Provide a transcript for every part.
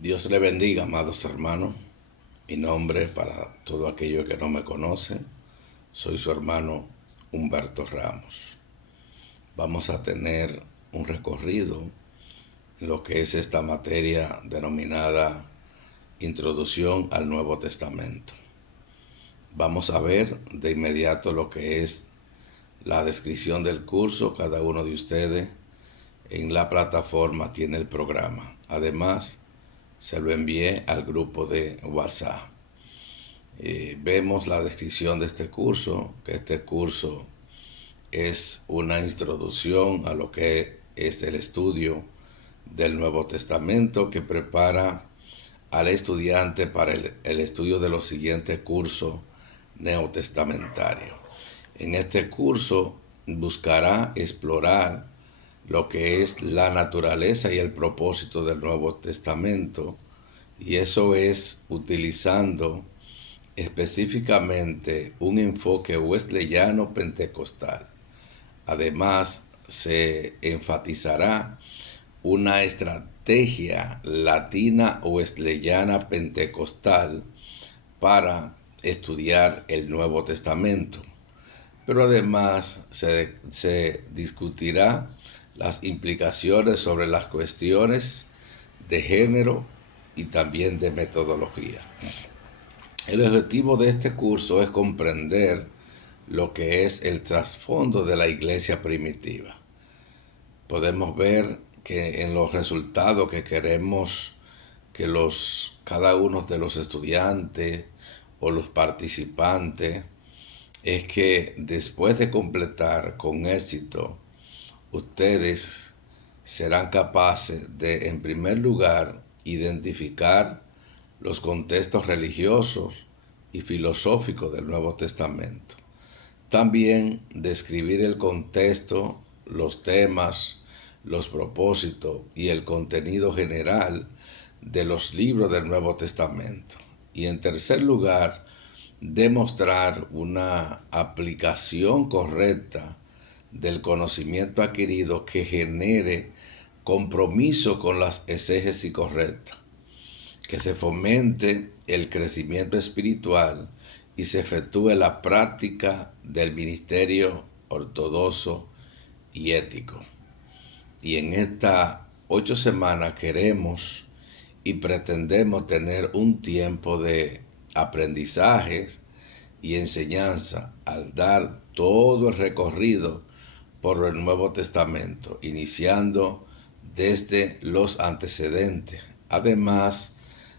Dios le bendiga, amados hermanos. Mi nombre, para todo aquello que no me conoce, soy su hermano Humberto Ramos. Vamos a tener un recorrido en lo que es esta materia denominada Introducción al Nuevo Testamento. Vamos a ver de inmediato lo que es la descripción del curso. Cada uno de ustedes en la plataforma tiene el programa. Además, se lo envié al grupo de WhatsApp. Vemos la descripción de este curso, que este curso es una introducción a lo que es el estudio del Nuevo Testamento, que prepara al estudiante para el estudio de los siguientes cursos neotestamentarios. En este curso buscará explorar lo que es la naturaleza y el propósito del Nuevo Testamento, y eso es utilizando específicamente un enfoque wesleyano pentecostal. Además, se enfatizará una estrategia latina wesleyana pentecostal para estudiar el Nuevo Testamento. Pero además se discutirá las implicaciones sobre las cuestiones de género y también de metodología. El objetivo de este curso es comprender lo que es el trasfondo de la iglesia primitiva. Podemos ver que en los resultados que queremos que cada uno de los estudiantes o los participantes es que después de completar con éxito, ustedes serán capaces de, en primer lugar, identificar los contextos religiosos y filosóficos del Nuevo Testamento. También describir el contexto, los temas, los propósitos y el contenido general de los libros del Nuevo Testamento. Y en tercer lugar, demostrar una aplicación correcta del conocimiento adquirido que genere compromiso con las exégesis correctas, que se fomente el crecimiento espiritual y se efectúe la práctica del ministerio ortodoxo y ético. Y en estas 8 semanas queremos y pretendemos tener un tiempo de aprendizajes y enseñanza al dar todo el recorrido por el Nuevo Testamento, iniciando desde los antecedentes. Además,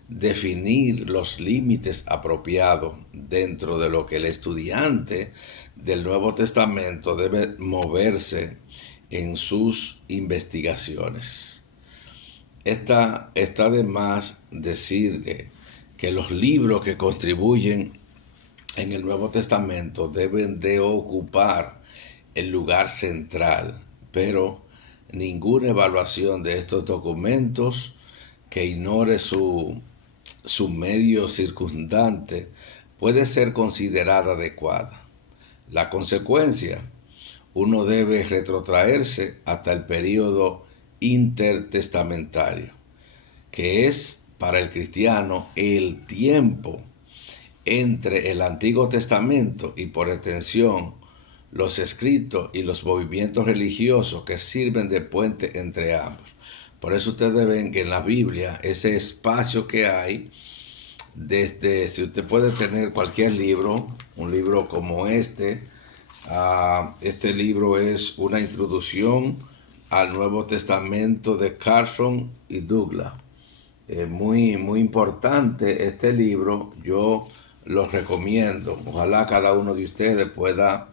definir los límites apropiados dentro de lo que el estudiante del Nuevo Testamento debe moverse en sus investigaciones. Está de más decir que los libros que contribuyen en el Nuevo Testamento deben de ocupar el lugar central, pero ninguna evaluación de estos documentos que ignore su medio circundante puede ser considerada adecuada. La consecuencia, uno debe retrotraerse hasta el período intertestamentario, que es para el cristiano el tiempo entre el Antiguo Testamento y, por extensión, los escritos y los movimientos religiosos que sirven de puente entre ambos. Por eso ustedes ven que en la Biblia ese espacio que hay, desde, si usted puede tener cualquier libro, un libro como este libro es una introducción al Nuevo Testamento de Carson y Douglas. Muy importante este libro, yo lo recomiendo. Ojalá cada uno de ustedes pueda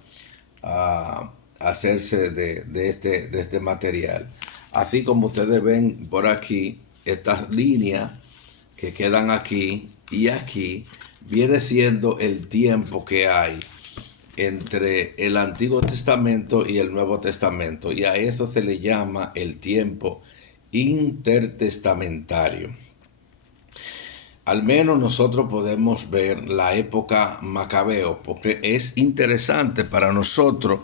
hacerse de este material. Así como ustedes ven por aquí, estas líneas que quedan aquí y aquí, viene siendo el tiempo que hay entre el Antiguo Testamento y el Nuevo Testamento. Y a eso se le llama el tiempo intertestamentario. Al menos nosotros podemos ver la época macabeo, porque es interesante para nosotros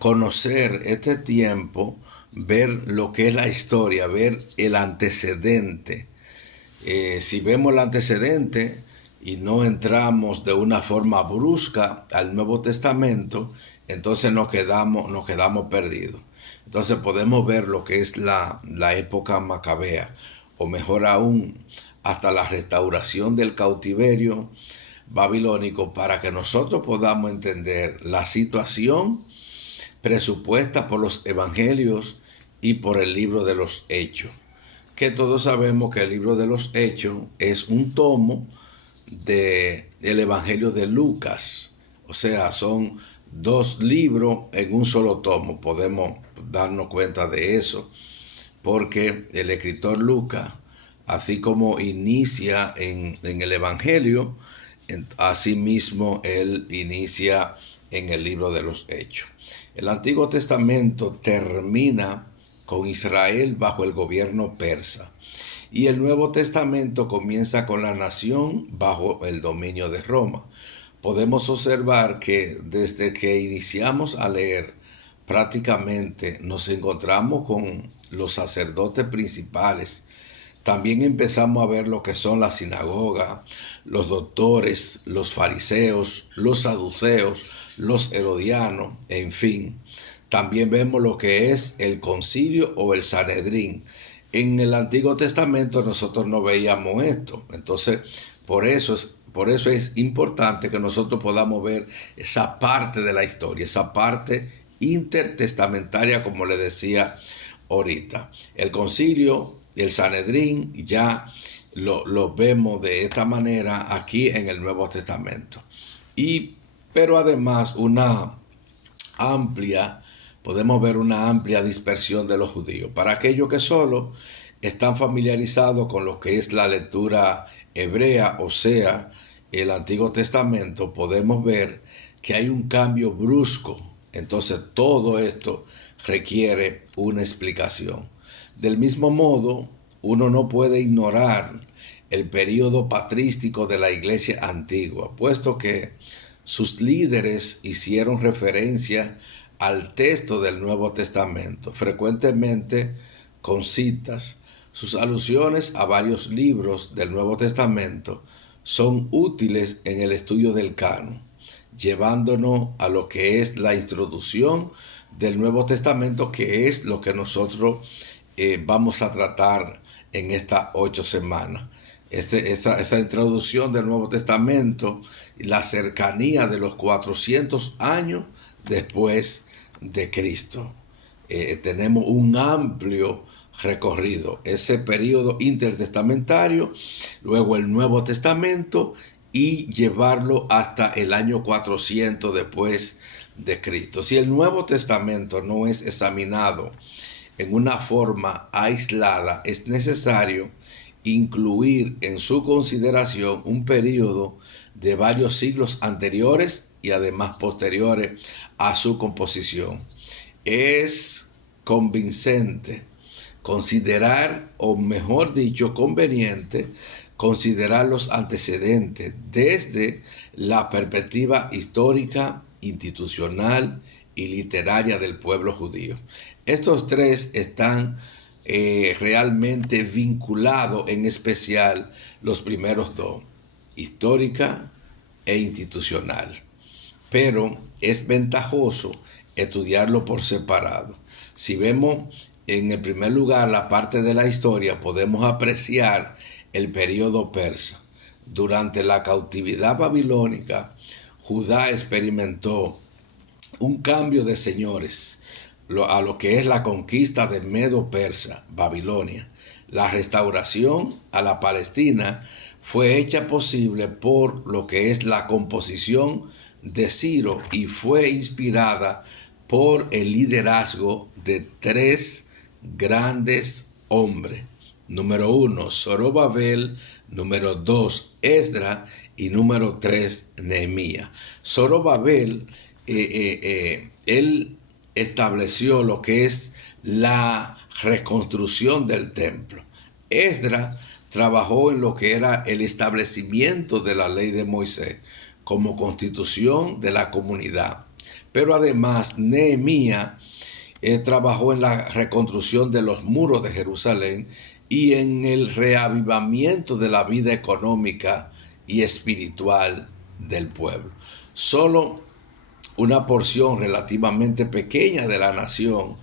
conocer este tiempo, ver lo que es la historia, ver el antecedente, Si vemos el antecedente y no entramos de una forma brusca al Nuevo Testamento, entonces nos quedamos perdidos. Entonces podemos ver lo que es la época macabea, o mejor aún, hasta la restauración del cautiverio babilónico, para que nosotros podamos entender la situación presupuesta por los evangelios y por el libro de los Hechos. Que todos sabemos que el libro de los Hechos es un tomo del Evangelio de Lucas. O sea, son dos libros en un solo tomo. Podemos darnos cuenta de eso, porque el escritor Lucas, así como inicia en el Evangelio, asimismo él inicia en el libro de los Hechos. El Antiguo Testamento termina con Israel bajo el gobierno persa, y el Nuevo Testamento comienza con la nación bajo el dominio de Roma. Podemos observar que desde que iniciamos a leer, prácticamente nos encontramos con los sacerdotes principales. También empezamos a ver lo que son la sinagoga, los doctores, los fariseos, los saduceos, los herodianos, en fin. También vemos lo que es el concilio o el Sanedrín. En el Antiguo Testamento nosotros no veíamos esto. Entonces, por eso es importante que nosotros podamos ver esa parte de la historia, esa parte intertestamentaria, como le decía ahorita. El concilio, el Sanedrín, ya lo vemos de esta manera aquí en el Nuevo Testamento. Pero además podemos ver una amplia dispersión de los judíos. Para aquellos que solo están familiarizados con lo que es la lectura hebrea, o sea, el Antiguo Testamento, podemos ver que hay un cambio brusco. Entonces todo esto requiere una explicación. Del mismo modo, uno no puede ignorar el período patrístico de la iglesia antigua, puesto que sus líderes hicieron referencia al texto del Nuevo Testamento, frecuentemente con citas. Sus alusiones a varios libros del Nuevo Testamento son útiles en el estudio del canon, llevándonos a lo que es la introducción del Nuevo Testamento, que es lo que nosotros vamos a tratar en estas 8 semanas. Esa introducción del Nuevo Testamento y la cercanía de los 400 años después de Cristo. Tenemos un amplio recorrido, ese periodo intertestamentario, luego el Nuevo Testamento, y llevarlo hasta el año 400 después de Cristo. Si el Nuevo Testamento no es examinado en una forma aislada, es necesario incluir en su consideración un periodo de varios siglos anteriores y además posteriores a su composición. Es convincente considerar, o mejor dicho, conveniente considerar los antecedentes desde la perspectiva histórica, institucional y literaria del pueblo judío. Estos tres están realmente vinculados, en especial los primeros dos, histórica e institucional. Pero es ventajoso estudiarlo por separado. Si vemos en el primer lugar la parte de la historia, podemos apreciar el periodo persa. Durante la cautividad babilónica, Judá experimentó un cambio de señores a lo que es la conquista de Medo-Persa, Babilonia. La restauración a la Palestina fue hecha posible por lo que es la composición de Ciro, y fue inspirada por el liderazgo de 3 grandes hombres. Número 1, Zorobabel. Número 2, Esdras. Y número 3, Nehemías. Zorobabel, él estableció lo que es la reconstrucción del templo. Esdras trabajó en lo que era el establecimiento de la ley de Moisés como constitución de la comunidad. Pero además Nehemías trabajó en la reconstrucción de los muros de Jerusalén y en el reavivamiento de la vida económica y espiritual del pueblo. Solo una porción relativamente pequeña de la nación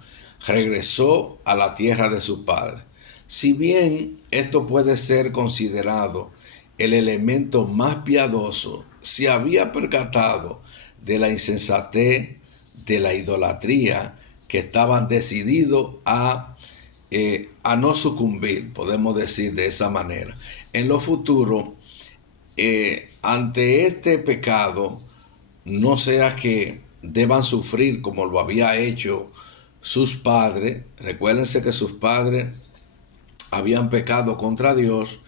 regresó a la tierra de su padre. Si bien esto puede ser considerado el elemento más piadoso, se había percatado de la insensatez, de la idolatría, que estaban decididos a no sucumbir, podemos decir de esa manera. En lo futuro, ante este pecado, no sea que deban sufrir como lo había hecho sus padres. Recuérdense que sus padres habían pecado contra Dios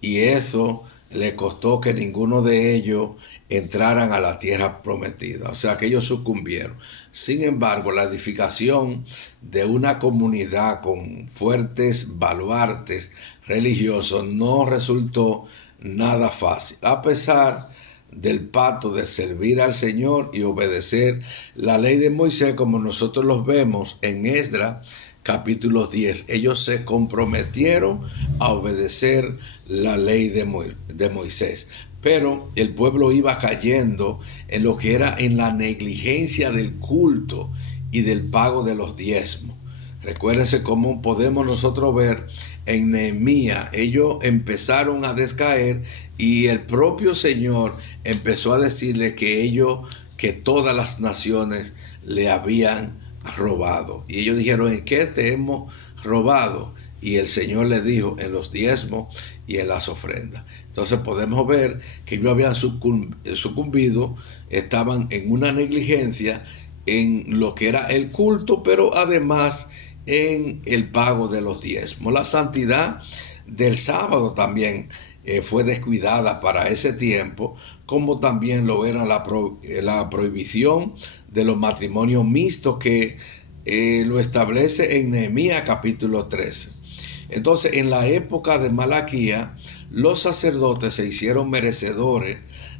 y eso le costó que ninguno de ellos entraran a la tierra prometida. O sea que ellos sucumbieron. Sin embargo, la edificación de una comunidad con fuertes baluartes religiosos no resultó nada fácil, a pesar del pacto de servir al Señor y obedecer la ley de Moisés, como nosotros los vemos en Esdras capítulo 10. Ellos se comprometieron a obedecer la ley de Moisés. Pero el pueblo iba cayendo en lo que era en la negligencia del culto y del pago de los diezmos. Recuérdense cómo podemos nosotros ver en Nehemías, ellos empezaron a descaer y el propio Señor empezó a decirle que todas las naciones le habían robado. Y ellos dijeron, ¿en qué te hemos robado? Y el Señor les dijo, en los diezmos y en las ofrendas. Entonces podemos ver que ellos habían sucumbido, estaban en una negligencia en lo que era el culto, pero además en el pago de los diezmos. La santidad del sábado también fue descuidada para ese tiempo, como también lo era la prohibición de los matrimonios mixtos que lo establece en Nehemías capítulo 13. Entonces, en la época de Malaquía, los sacerdotes se hicieron merecedores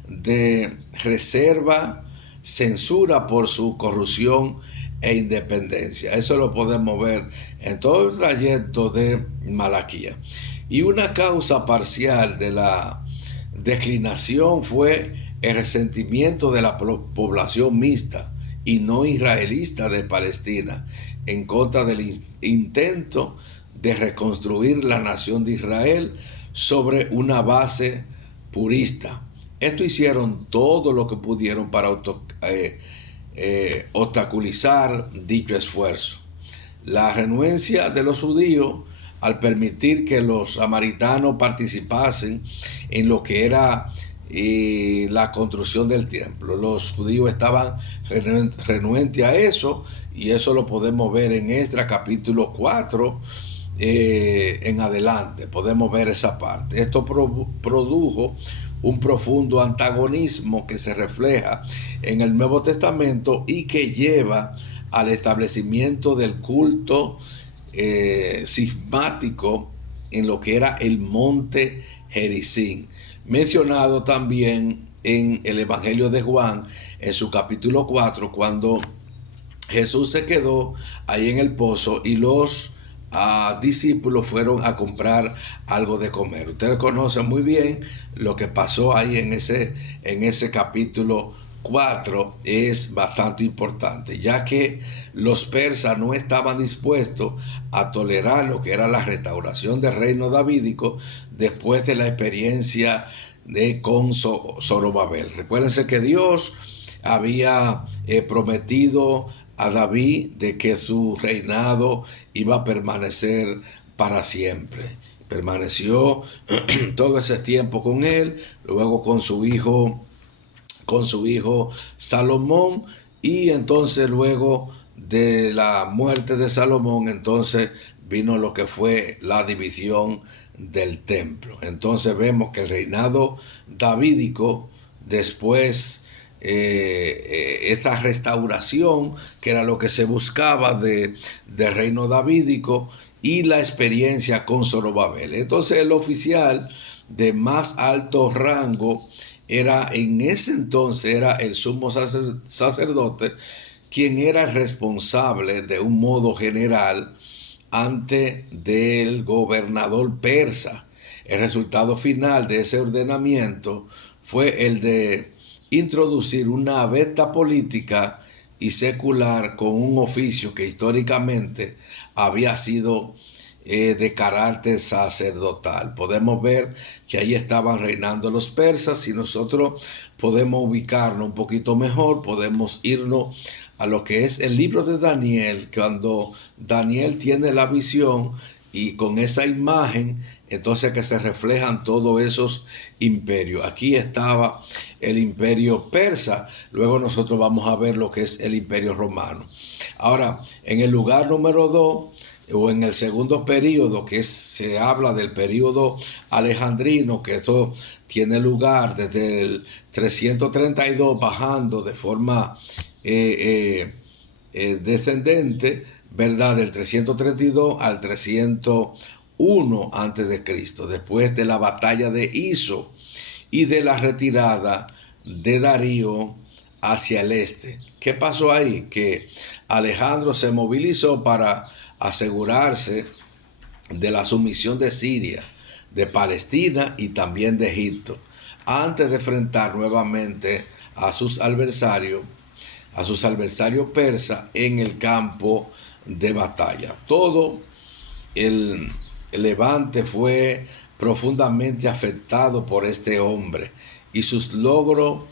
de reserva, censura por su corrupción e independencia. Eso lo podemos ver en todo el trayecto de Malaquía. Y una causa parcial de la declinación fue el resentimiento de la población mixta y no israelita de Palestina en contra del intento de reconstruir la nación de Israel sobre una base purista. Esto hicieron todo lo que pudieron para obstaculizar dicho esfuerzo. La renuencia de los judíos al permitir que los samaritanos participasen en lo que era la construcción del templo. Los judíos estaban renuentes a eso, y eso lo podemos ver en Esdras capítulo 4 en adelante. Podemos ver esa parte. Esto produjo un profundo antagonismo que se refleja en el Nuevo Testamento y que lleva al establecimiento del culto cismático en lo que era el monte Gerizim, mencionado también en el Evangelio de Juan en su capítulo 4, cuando Jesús se quedó ahí en el pozo y los discípulos fueron a comprar algo de comer. Ustedes conocen muy bien lo que pasó ahí en ese capítulo 4. Es bastante importante, ya que los persas no estaban dispuestos a tolerar lo que era la restauración del reino davídico después de la experiencia con Zorobabel. Recuérdense que Dios había prometido a David de que su reinado iba a permanecer para siempre. Permaneció todo ese tiempo con él, luego con su hijo Salomón, y entonces luego de la muerte de Salomón, entonces vino lo que fue la división del templo. Entonces vemos que el reinado davídico, después esta restauración, que era lo que se buscaba del reino davídico, y la experiencia con Zorobabel. Entonces el oficial de más alto rango en ese entonces era el sumo sacerdote, quien era responsable de un modo general ante del gobernador persa. El resultado final de ese ordenamiento fue el de introducir una veta política y secular con un oficio que históricamente había sido de carácter sacerdotal. Podemos ver que ahí estaban reinando los persas y nosotros podemos ubicarnos un poquito mejor, podemos irnos a lo que es el libro de Daniel, cuando Daniel tiene la visión y con esa imagen, entonces que se reflejan todos esos imperios. Aquí estaba el imperio persa, luego nosotros vamos a ver lo que es el imperio romano. Ahora, en el lugar número 2, o en el segundo periodo, se habla del periodo alejandrino, que eso tiene lugar desde el 332 bajando de forma descendente, ¿verdad? Del 332 al 301 antes de Cristo, después de la batalla de Iso y de la retirada de Darío hacia el este. ¿Qué pasó ahí? Que Alejandro se movilizó para asegurarse de la sumisión de Siria, de Palestina y también de Egipto, antes de enfrentar nuevamente a sus adversarios persas en el campo de batalla. Todo el levante fue profundamente afectado por este hombre y sus logros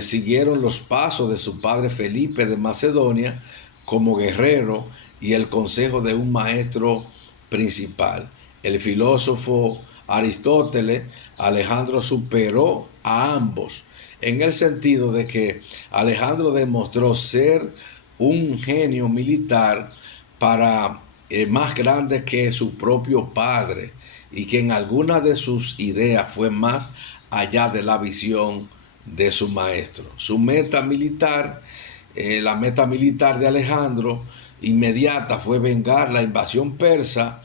siguieron los pasos de su padre Felipe de Macedonia como guerrero y el consejo de un maestro principal. El filósofo Aristóteles, Alejandro superó a ambos en el sentido de que Alejandro demostró ser un genio militar para más grande que su propio padre y que en algunas de sus ideas fue más allá de la visión de su maestro. Su meta militar, la meta militar de Alejandro inmediata fue vengar la invasión persa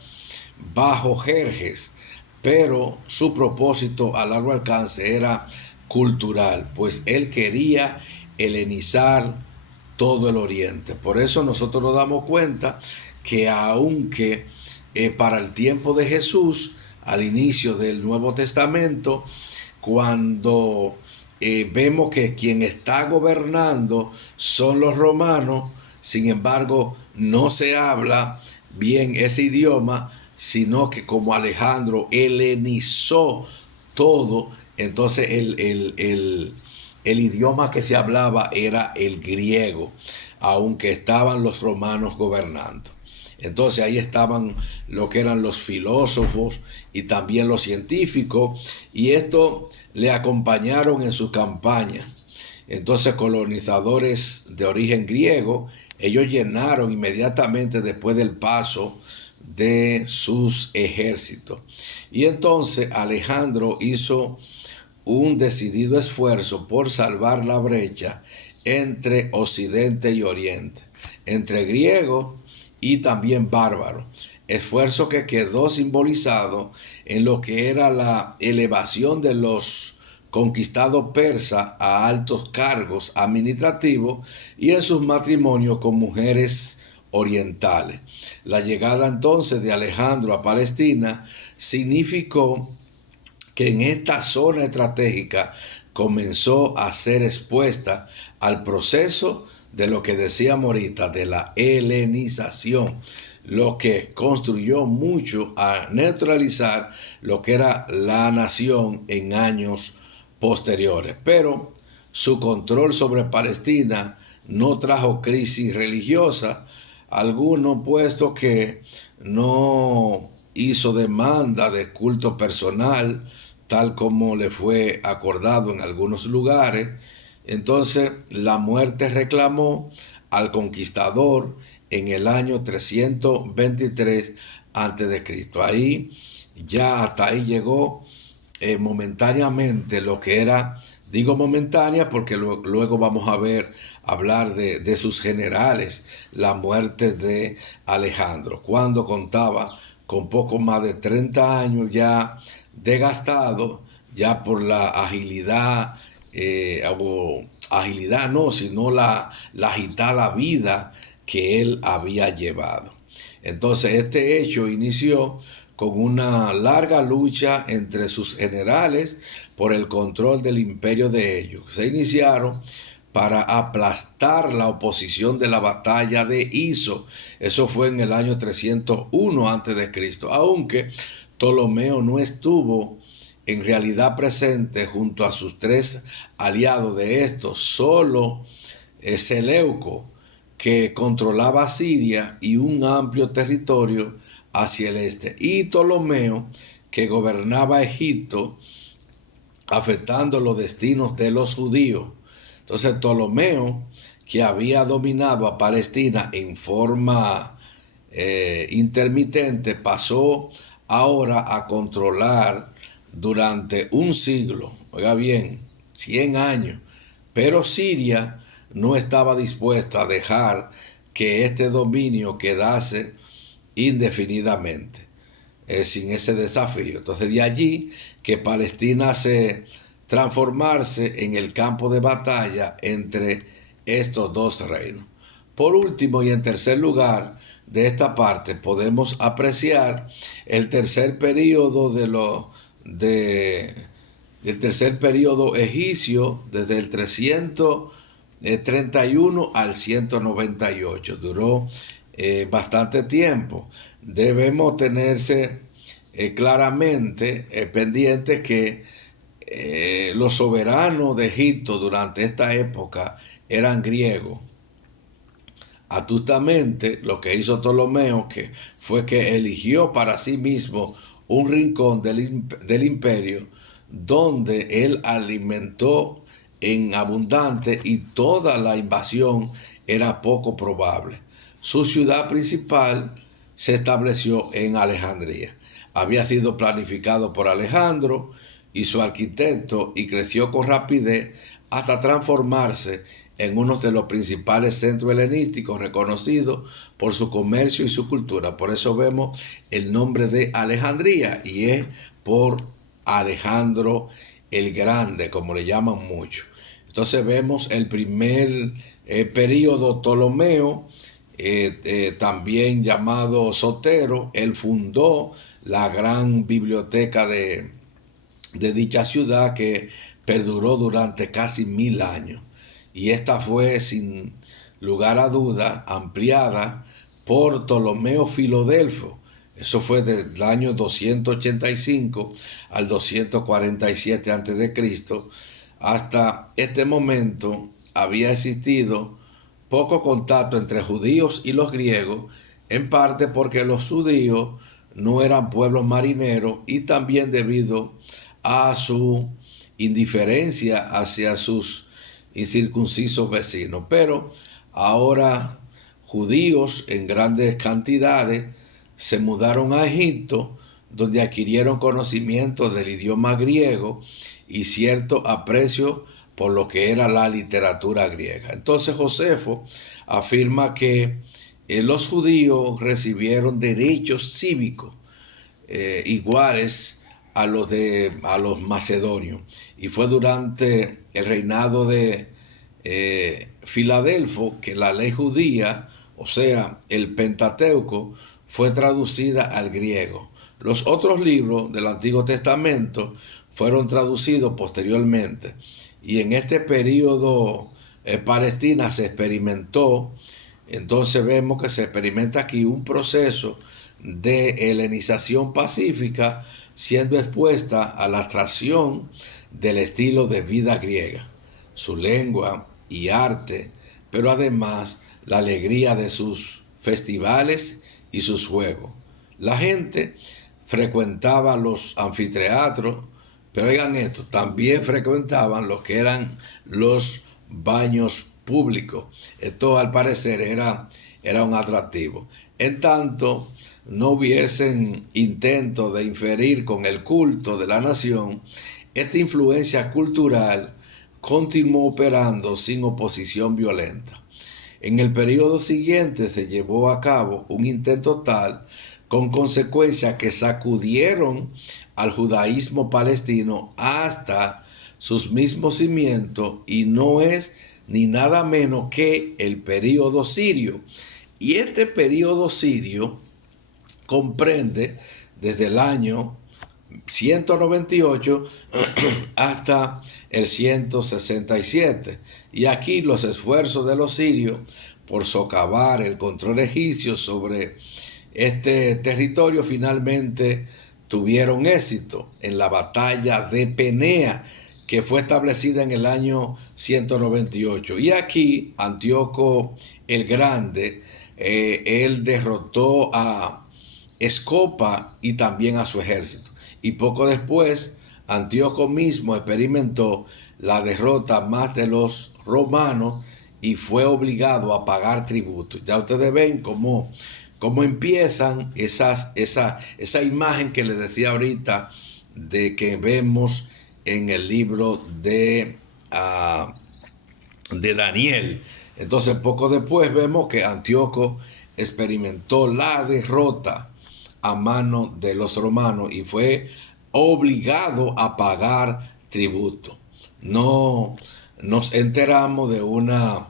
bajo Jerjes, pero su propósito a largo alcance era cultural, pues él quería helenizar todo el oriente. Por eso nosotros nos damos cuenta que aunque para el tiempo de Jesús, al inicio del Nuevo Testamento, cuando vemos que quien está gobernando son los romanos, sin embargo no se habla bien ese idioma, sino que como Alejandro helenizó todo, entonces el idioma que se hablaba era el griego, aunque estaban los romanos gobernando. Entonces ahí estaban lo que eran los filósofos y también los científicos, y esto le acompañaron en su campaña. Entonces colonizadores de origen griego, ellos llenaron inmediatamente después del paso de sus ejércitos. Y entonces Alejandro hizo un decidido esfuerzo por salvar la brecha entre Occidente y Oriente, entre griegos y también bárbaros. Esfuerzo que quedó simbolizado en lo que era la elevación de los conquistados persas a altos cargos administrativos y en sus matrimonios con mujeres orientales. La llegada entonces de Alejandro a Palestina significó que en esta zona estratégica comenzó a ser expuesta al proceso de lo que decíamos ahorita, de la helenización, lo que construyó mucho a neutralizar lo que era la nación en años posteriores. Pero su control sobre Palestina no trajo crisis religiosa alguno, puesto que no hizo demanda de culto personal, tal como le fue acordado en algunos lugares. Entonces la muerte reclamó al conquistador en el año 323 a.C. Ahí ya hasta ahí llegó momentáneamente lo que era, digo momentánea porque luego vamos a hablar de sus generales, la muerte de Alejandro, cuando contaba con poco más de 30 años ya desgastado, ya por la agilidad, o agilidad no, sino la agitada vida que él había llevado. Entonces este hecho inició con una larga lucha entre sus generales por el control del imperio de ellos. Se iniciaron para aplastar la oposición de la batalla de Iso. Eso fue en el año 301 a.C., aunque Ptolomeo no estuvo en realidad presente junto a sus tres aliados de estos, solo Seleuco, que controlaba Siria y un amplio territorio hacia el este, y Ptolomeo, que gobernaba Egipto, afectando los destinos de los judíos. Entonces Ptolomeo, que había dominado a Palestina en forma intermitente, pasó ahora a controlar durante un siglo, oiga bien, 100 años, pero Siria no estaba dispuesto a dejar que este dominio quedase indefinidamente, sin ese desafío. Entonces de allí que Palestina se transformarse en el campo de batalla entre estos dos reinos. Por último y en tercer lugar de esta parte podemos apreciar el tercer periodo el tercer periodo egipcio desde el 331 al 198. Duró bastante tiempo. Debemos tenerse claramente pendiente que los soberanos de Egipto durante esta época eran griegos. Astutamente, lo que hizo Ptolomeo fue que eligió para sí mismo un rincón del imperio donde él alimentó en abundante y toda la invasión era poco probable. Su ciudad principal se estableció en Alejandría. Había sido planificado por Alejandro y su arquitecto y creció con rapidez hasta transformarse en uno de los principales centros helenísticos reconocidos por su comercio y su cultura. Por eso vemos el nombre de Alejandría y es por Alejandro el Grande, como le llaman mucho. Entonces vemos el primer periodo Ptolomeo, también llamado Sotero. Él fundó la gran biblioteca de dicha ciudad que perduró durante casi 1000 años. Y esta fue sin lugar a duda ampliada por Ptolomeo Filadelfo. Eso fue del año 285 al 247 a.C. Hasta este momento había existido poco contacto entre judíos y los griegos, en parte porque los judíos no eran pueblos marineros y también debido a su indiferencia hacia sus incircuncisos vecinos. Pero ahora judíos en grandes cantidades se mudaron a Egipto, donde adquirieron conocimiento del idioma griego y cierto aprecio por lo que era la literatura griega. Entonces Josefo afirma que los judíos recibieron derechos cívicos iguales a los macedonios, y fue durante el reinado de Filadelfo que la ley judía, o sea, el Pentateuco, fue traducida al griego. Los otros libros del Antiguo Testamento fueron traducidos posteriormente, y en este periodo Palestina se experimentó. Entonces vemos que se experimenta aquí un proceso de helenización pacífica, siendo expuesta a la atracción del estilo de vida griega, su lengua y arte, pero además la alegría de sus festivales y sus juegos. La gente frecuentaba los anfiteatros, pero oigan esto, también frecuentaban lo que eran los baños públicos. Esto al parecer era un atractivo. En tanto no hubiesen intentos de inferir con el culto de la nación, esta influencia cultural continuó operando sin oposición violenta. En el periodo siguiente se llevó a cabo un intento tal, con consecuencias que sacudieron al judaísmo palestino hasta sus mismos cimientos, y no es ni nada menos que el periodo sirio. Y este periodo sirio comprende desde el año 198 hasta el 167. Y aquí los esfuerzos de los sirios por socavar el control egipcio sobre este territorio finalmente tuvieron éxito en la batalla de Penea, que fue establecida en el año 198. Y aquí Antíoco el Grande, él derrotó a Escopa y también a su ejército. Y poco después, Antíoco mismo experimentó la derrota más de los romanos y fue obligado a pagar tributo. Ya ustedes ven cómo empiezan esa imagen que les decía ahorita de que vemos en el libro de Daniel. Entonces poco después vemos que Antíoco experimentó la derrota a mano de los romanos y fue obligado a pagar tributo. No nos enteramos de una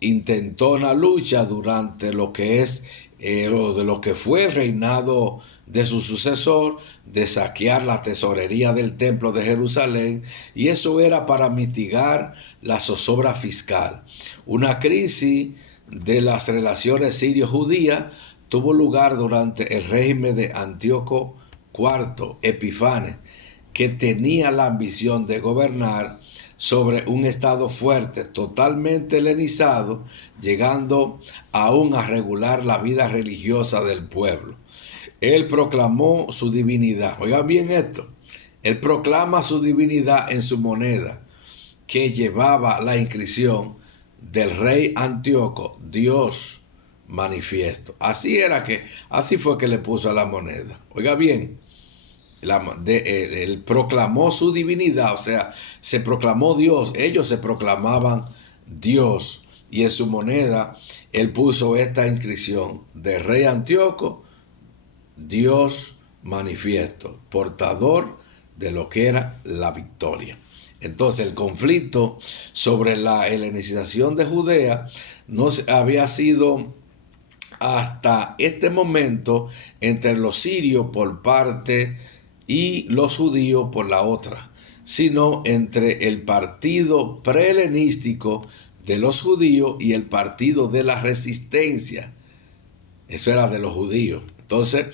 intentona lucha durante lo que es de lo que fue el reinado de su sucesor, de saquear la tesorería del templo de Jerusalén, y eso era para mitigar la zozobra fiscal. Una crisis de las relaciones sirio-judías tuvo lugar durante el régimen de Antíoco IV Epifanes, que tenía la ambición de gobernar sobre un estado fuerte, totalmente helenizado, llegando aún a regular la vida religiosa del pueblo. Él proclamó su divinidad. Oigan bien esto. Él proclama su divinidad en su moneda, que llevaba la inscripción del rey Antíoco, Dios manifiesto. Así fue que le puso a la moneda. Oiga bien, él proclamó su divinidad, o sea, se proclamó Dios, ellos se proclamaban Dios, y en su moneda él puso esta inscripción: de rey Antíoco, Dios manifiesto, portador de lo que era la victoria. Entonces el conflicto sobre la helenización de Judea no había sido hasta este momento entre los sirios por parte y los judíos por la otra, sino entre el partido prehelenístico de los judíos y el partido de la resistencia. Eso era de los judíos. Entonces,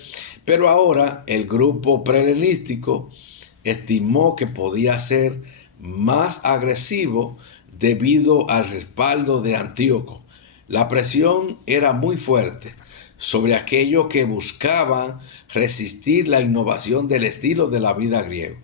pero ahora el grupo prehelenístico estimó que podía ser más agresivo debido al respaldo de Antíoco. La presión era muy fuerte sobre aquellos que buscaban resistir la innovación del estilo de la vida griego.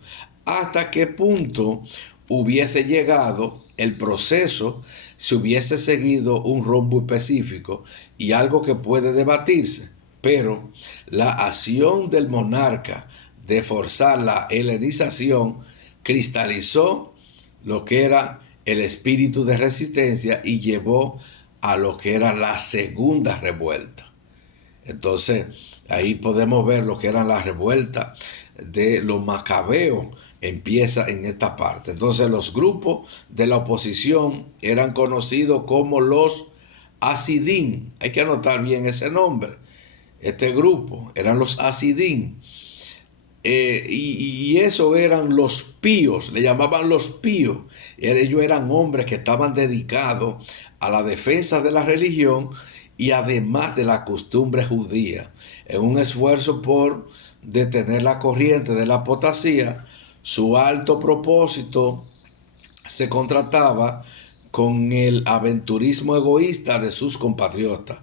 ¿Hasta qué punto hubiese llegado el proceso si hubiese seguido un rumbo específico? Y algo que puede debatirse, pero la acción del monarca de forzar la helenización cristalizó lo que era el espíritu de resistencia y llevó a lo que era la segunda revuelta. Entonces, ahí podemos ver lo que era la revuelta de los macabeos, empieza en esta parte. Entonces, los grupos de la oposición eran conocidos como los Hasidín. Hay que anotar bien ese nombre. Este grupo eran los Hasidín. Y eso eran los píos, le llamaban los píos. Ellos eran hombres que estaban dedicados a la defensa de la religión y además de la costumbre judía, en un esfuerzo por detener la corriente de la apostasía. Su alto propósito se contrastaba con el aventurismo egoísta de sus compatriotas,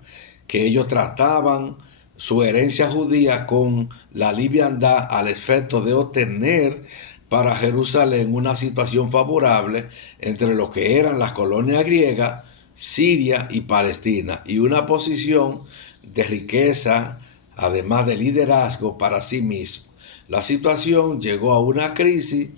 que ellos trataban su herencia judía con la liviandad al efecto de obtener para Jerusalén una situación favorable entre lo que eran las colonias griegas, Siria y Palestina, y una posición de riqueza, además de liderazgo para sí mismo. La situación llegó a una crisis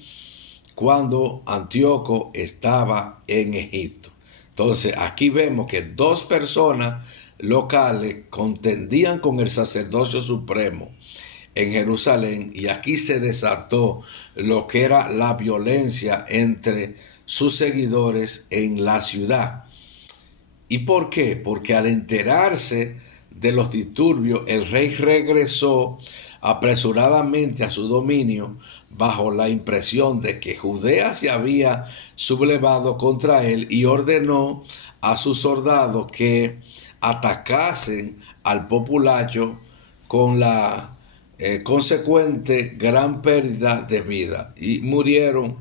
cuando Antíoco estaba en Egipto. Entonces aquí vemos que dos personas locales contendían con el sacerdocio supremo en Jerusalén, y aquí se desató lo que era la violencia entre sus seguidores en la ciudad. ¿Y por qué? Porque al enterarse de los disturbios, el rey regresó apresuradamente a su dominio bajo la impresión de que Judea se había sublevado contra él y ordenó a sus soldados que atacasen al populacho con la consecuente gran pérdida de vida, y murieron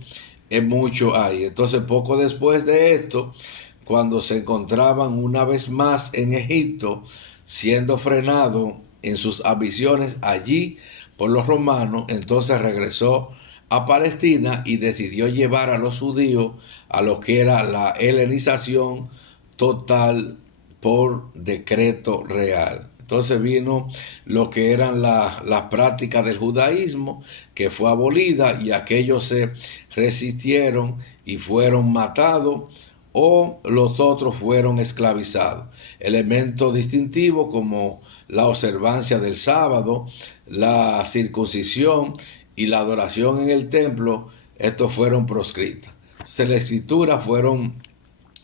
muchos ahí. Entonces, poco después de esto, cuando se encontraban una vez más en Egipto, siendo frenado en sus ambiciones allí por los romanos, entonces regresó a Palestina y decidió llevar a los judíos a lo que era la helenización total por decreto real. Entonces vino lo que eran las prácticas del judaísmo, que fue abolida, y aquellos se resistieron y fueron matados, o los otros fueron esclavizados. Elementos distintivos como la observancia del sábado, la circuncisión y la adoración en el templo, estos fueron proscritos. Entonces, las escrituras fueron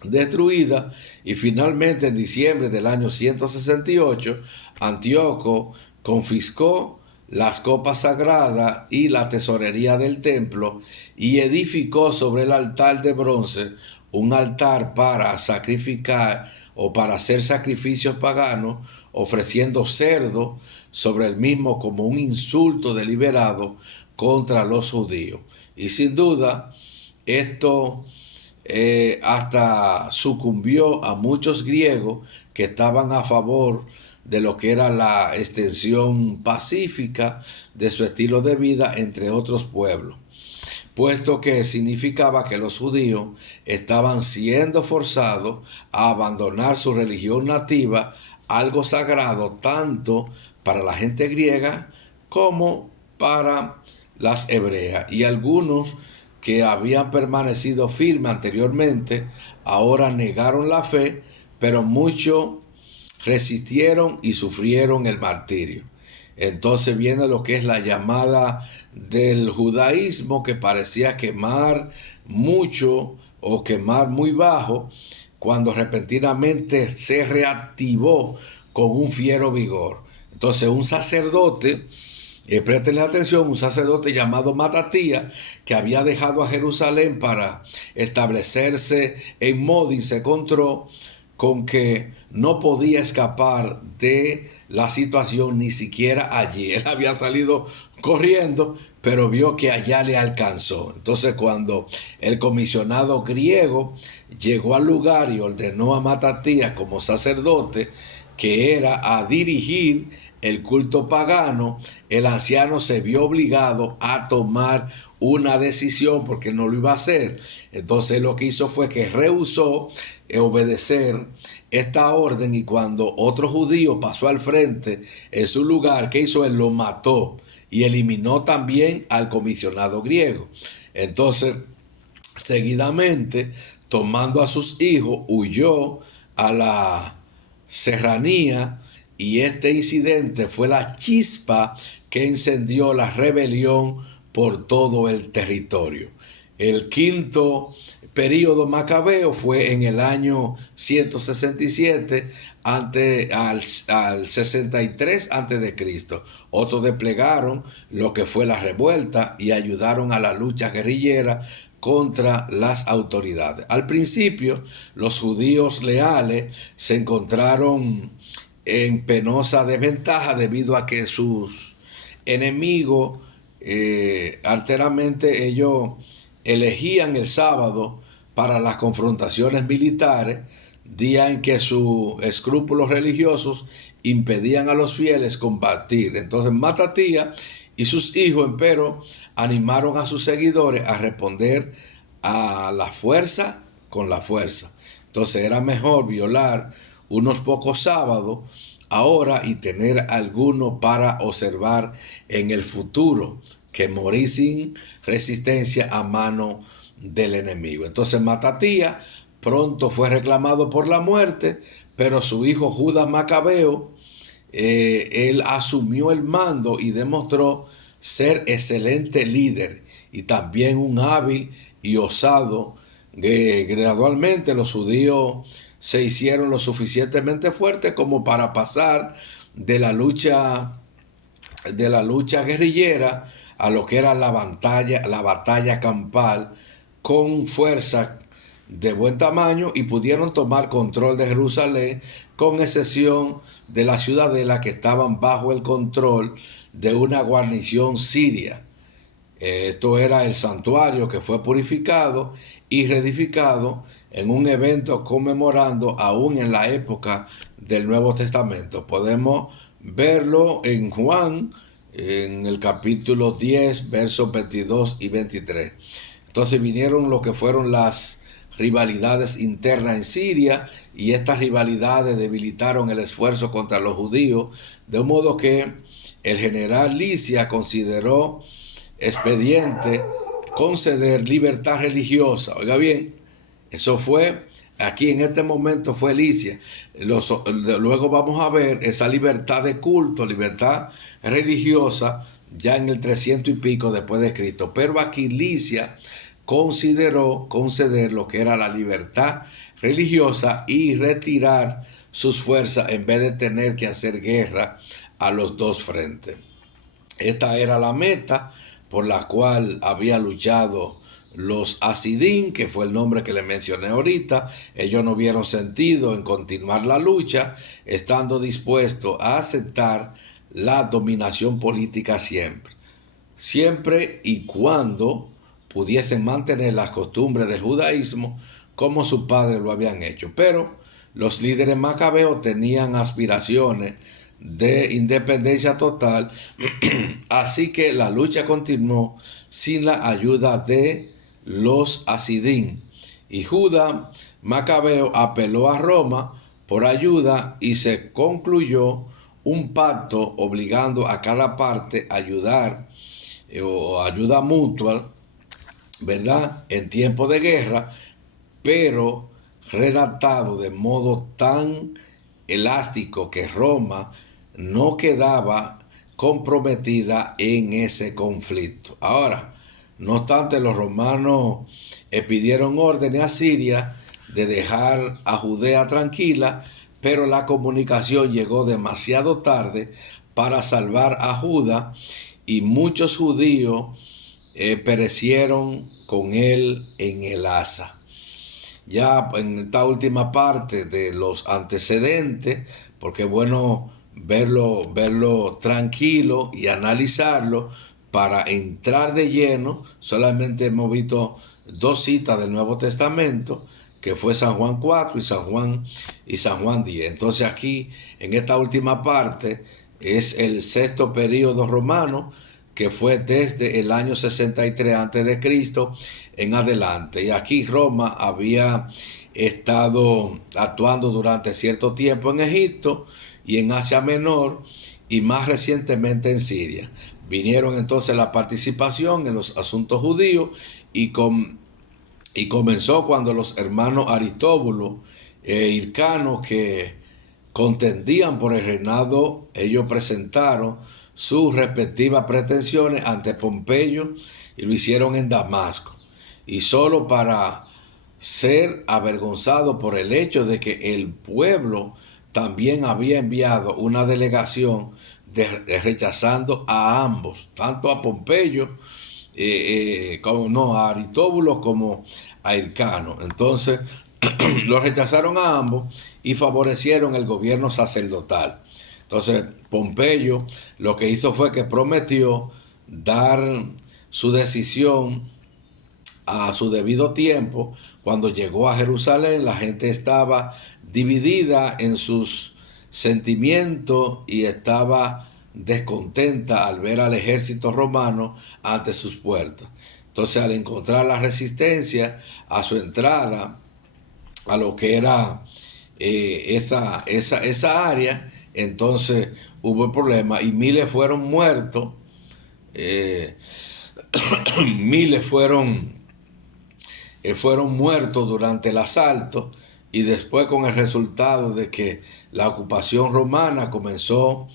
destruida, y finalmente en diciembre del año 168 Antíoco confiscó las copas sagradas y la tesorería del templo y edificó sobre el altar de bronce un altar para sacrificar o para hacer sacrificios paganos, ofreciendo cerdo sobre el mismo como un insulto deliberado contra los judíos. Y sin duda esto hasta sucumbió a muchos griegos que estaban a favor de lo que era la extensión pacífica de su estilo de vida entre otros pueblos, puesto que significaba que los judíos estaban siendo forzados a abandonar su religión nativa, algo sagrado tanto para la gente griega como para las hebreas, y algunos que habían permanecido firmes anteriormente ahora negaron la fe, pero muchos resistieron y sufrieron el martirio. Entonces viene lo que es la llamada del judaísmo, que parecía quemar mucho o quemar muy bajo, cuando repentinamente se reactivó con un fiero vigor. Entonces un sacerdote, préstenle atención, un sacerdote llamado Matatías, que había dejado a Jerusalén para establecerse en Modin, se encontró con que no podía escapar de la situación ni siquiera allí. Él había salido corriendo, pero vio que allá le alcanzó. Entonces, cuando el comisionado griego llegó al lugar y ordenó a Matatías como sacerdote, que era a dirigir el culto pagano, el anciano se vio obligado a tomar una decisión porque no lo iba a hacer. Entonces lo que hizo fue que rehusó obedecer esta orden, y cuando otro judío pasó al frente en su lugar, ¿qué hizo él? Lo mató y eliminó también al comisionado griego. Entonces, seguidamente, tomando a sus hijos, huyó a la serranía, y este incidente fue la chispa que encendió la rebelión por todo el territorio. El quinto período macabeo fue en el año 167 al 63 antes de Cristo. Otros desplegaron lo que fue la revuelta y ayudaron a la lucha guerrillera contra las autoridades. Al principio, los judíos leales se encontraron en penosa desventaja debido a que sus enemigos, alteramente ellos elegían el sábado para las confrontaciones militares, día en que sus escrúpulos religiosos impedían a los fieles combatir. Entonces Matatías y sus hijos, empero, animaron a sus seguidores a responder a la fuerza con la fuerza. Entonces era mejor violar unos pocos sábados ahora y tener alguno para observar en el futuro, que morir sin resistencia a mano del enemigo. Entonces Matatías pronto fue reclamado por la muerte, pero su hijo Judas Macabeo, él asumió el mando y demostró ser excelente líder y también un hábil y osado. Gradualmente los judíos se hicieron lo suficientemente fuertes como para pasar de la lucha guerrillera a lo que era la batalla campal con fuerza de buen tamaño, y pudieron tomar control de Jerusalén, con excepción de la ciudadela, que estaban bajo el control de una guarnición siria. Esto era el santuario, que fue purificado y reedificado en un evento conmemorando aún en la época del Nuevo Testamento. Podemos verlo en Juan, en el capítulo 10, versos 22 y 23. Entonces vinieron lo que fueron las rivalidades internas en Siria, y estas rivalidades debilitaron el esfuerzo contra los judíos, de un modo que el general Licia consideró expediente conceder libertad religiosa. Oiga bien, eso fue aquí en este momento, fue Licia. Luego vamos a ver esa libertad de culto, libertad religiosa, ya en el 300 y pico después de Cristo. Pero aquí Licia consideró conceder lo que era la libertad religiosa y retirar sus fuerzas en vez de tener que hacer guerra a los dos frentes. Esta era la meta por la cual había luchado los Hasidín, que fue el nombre que les mencioné ahorita. Ellos no vieron sentido en continuar la lucha, estando dispuestos a aceptar la dominación política siempre y cuando pudiesen mantener las costumbres del judaísmo como sus padres lo habían hecho. Pero los líderes macabeos tenían aspiraciones de independencia total, así que la lucha continuó sin la ayuda de los Hasidín, y Judá Macabeo apeló a Roma por ayuda, y se concluyó un pacto obligando a cada parte a ayudar, o ayuda mutua, ¿verdad?, en tiempo de guerra, pero redactado de modo tan elástico que Roma no quedaba comprometida en ese conflicto. Ahora, no obstante, los romanos pidieron órdenes a Siria de dejar a Judea tranquila, pero la comunicación llegó demasiado tarde para salvar a Judá, y muchos judíos perecieron con él en el asa. Ya en esta última parte de los antecedentes, porque es bueno verlo tranquilo y analizarlo para entrar de lleno. Solamente hemos visto dos citas del Nuevo Testamento, que fue San Juan 4 y San Juan 10. Entonces aquí, en esta última parte, es el sexto período romano, que fue desde el año 63 a.C. en adelante. Y aquí Roma había estado actuando durante cierto tiempo en Egipto y en Asia Menor, y más recientemente en Siria. Vinieron entonces la participación en los asuntos judíos, y comenzó cuando los hermanos Aristóbulo e Hircano, que contendían por el reinado, ellos presentaron sus respectivas pretensiones ante Pompeyo, y lo hicieron en Damasco, y solo para ser avergonzado por el hecho de que el pueblo también había enviado una delegación rechazando a ambos, tanto a Pompeyo a Aristóbulo como a Hircano. Entonces lo rechazaron a ambos y favorecieron el gobierno sacerdotal. Entonces Pompeyo lo que hizo fue que prometió dar su decisión a su debido tiempo. Cuando llegó a Jerusalén, la gente estaba dividida en sus sentimientos y estaba descontenta al ver al ejército romano ante sus puertas. Entonces, al encontrar la resistencia a su entrada a lo que era esa área, entonces hubo problemas y miles fueron muertos, miles fueron muertos durante el asalto, y después, con el resultado de que la ocupación romana comenzó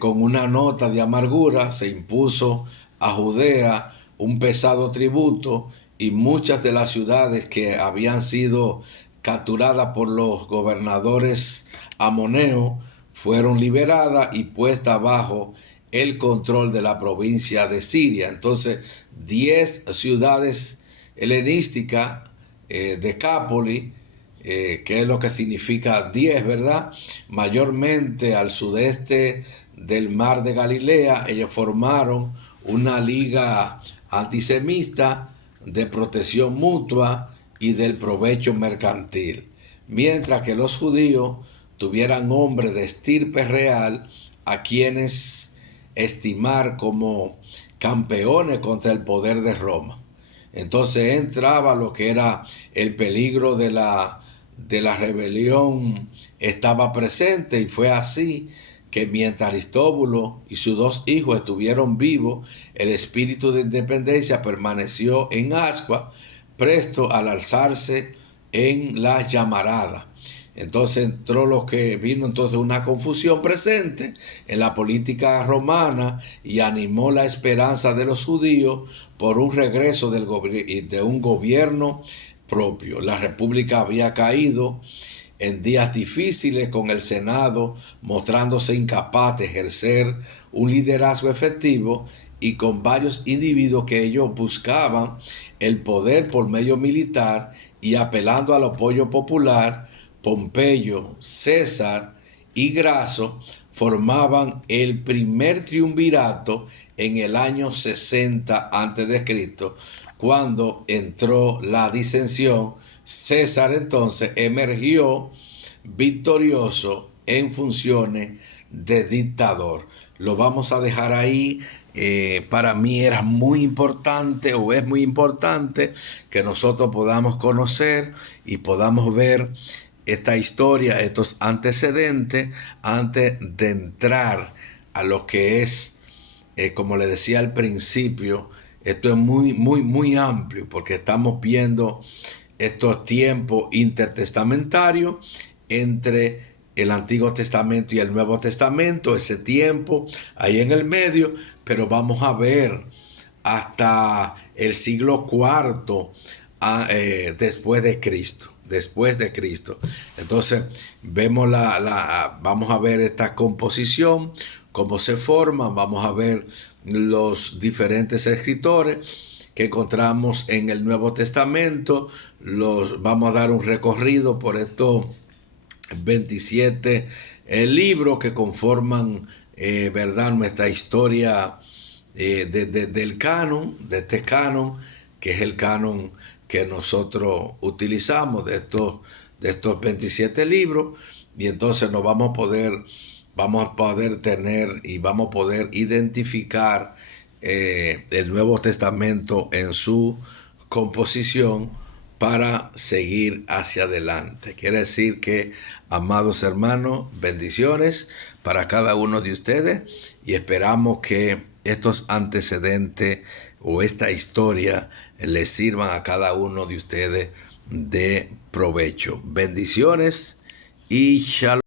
con una nota de amargura, se impuso a Judea un pesado tributo, y muchas de las ciudades que habían sido capturadas por los gobernadores amoneos, fueron liberadas y puestas bajo el control de la provincia de Siria. Entonces, 10 ciudades helenísticas, Decápolis, que es lo que significa 10, ¿verdad? Mayormente al sudeste del mar de Galilea, ellos formaron una liga antisemita de protección mutua y del provecho mercantil, mientras que los judíos tuvieran hombres de estirpe real a quienes estimar como campeones contra el poder de Roma. Entonces entraba lo que era el peligro de la rebelión, estaba presente, y fue así que mientras Aristóbulo y sus 2 hijos estuvieron vivos, el espíritu de independencia permaneció en ascuas, presto al alzarse en la llamarada. Entonces entró lo que vino entonces una confusión presente en la política romana y animó la esperanza de los judíos por un regreso de un gobierno propio. La república había caído en días difíciles, con el Senado mostrándose incapaz de ejercer un liderazgo efectivo y con varios individuos que ellos buscaban el poder por medio militar y apelando al apoyo popular. Pompeyo, César y Graso formaban el primer triunvirato en el año 60 a.C., cuando entró la disensión. César entonces emergió victorioso en funciones de dictador. Lo vamos a dejar ahí. Para mí era muy importante, o es muy importante, que nosotros podamos conocer y podamos ver esta historia, estos antecedentes, antes de entrar a lo que es, como le decía al principio, esto es muy, muy, muy amplio, porque estamos viendo estos tiempos intertestamentarios entre el Antiguo Testamento y el Nuevo Testamento, ese tiempo ahí en el medio, pero vamos a ver hasta el siglo IV después de Cristo. Después de Cristo. Entonces vemos vamos a ver esta composición, cómo se forman, vamos a ver los diferentes escritores que encontramos en el Nuevo Testamento. Vamos a dar un recorrido por estos 27 libros que conforman, ¿verdad?, nuestra historia del canon, de este canon, que es el canon que nosotros utilizamos de estos 27 libros. Y entonces vamos a poder tener y vamos a poder identificar el Nuevo Testamento en su composición para seguir hacia adelante. Quiere decir que, amados hermanos, bendiciones para cada uno de ustedes, y esperamos que estos antecedentes o esta historia les sirvan a cada uno de ustedes de provecho. Bendiciones y shalom.